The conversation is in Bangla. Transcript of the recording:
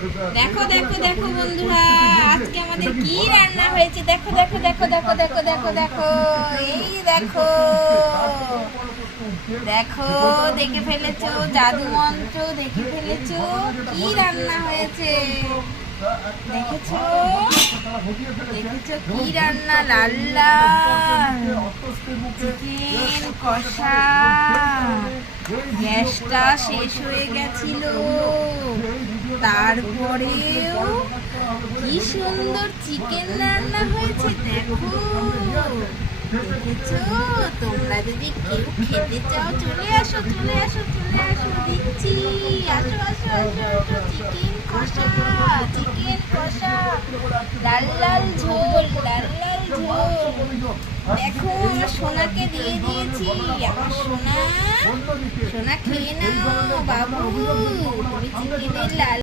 দেখো দেখো দেখো বন্ধুরা, আজকে আমাদের কি রান্না হয়েছে। দেখো দেখো দেখো দেখো দেখো দেখো দেখো, এই দেখো দেখো, দেখে ফেলেছো জাদু মন্ত্র, দেখে ফেলেছো কি রান্না হয়েছে। দেখেছো দেখেছো কি রান্না, লাল লাল চিকেন কষা। গ্যাসটা শেষ হয়ে গেছিল, তারপরেও কি সুন্দর চিকেন রান্না হয়েছে। দেখো দেখেছো, তোমরা যদি কেউ খেতে চাও চলে আসো চলে আসো চলে আসো, দিচ্ছি। আসো আসো আসো আসো, চিকেন কষা চিকেন কষা, লাল লাল ঝোল লাল লাল ঝোল। দেখো আমার সোনাকে দিয়ে দিয়েছি, আমার সোনা সোনা খেয়ে নাও বাবু, তুমি চিকেনের লাল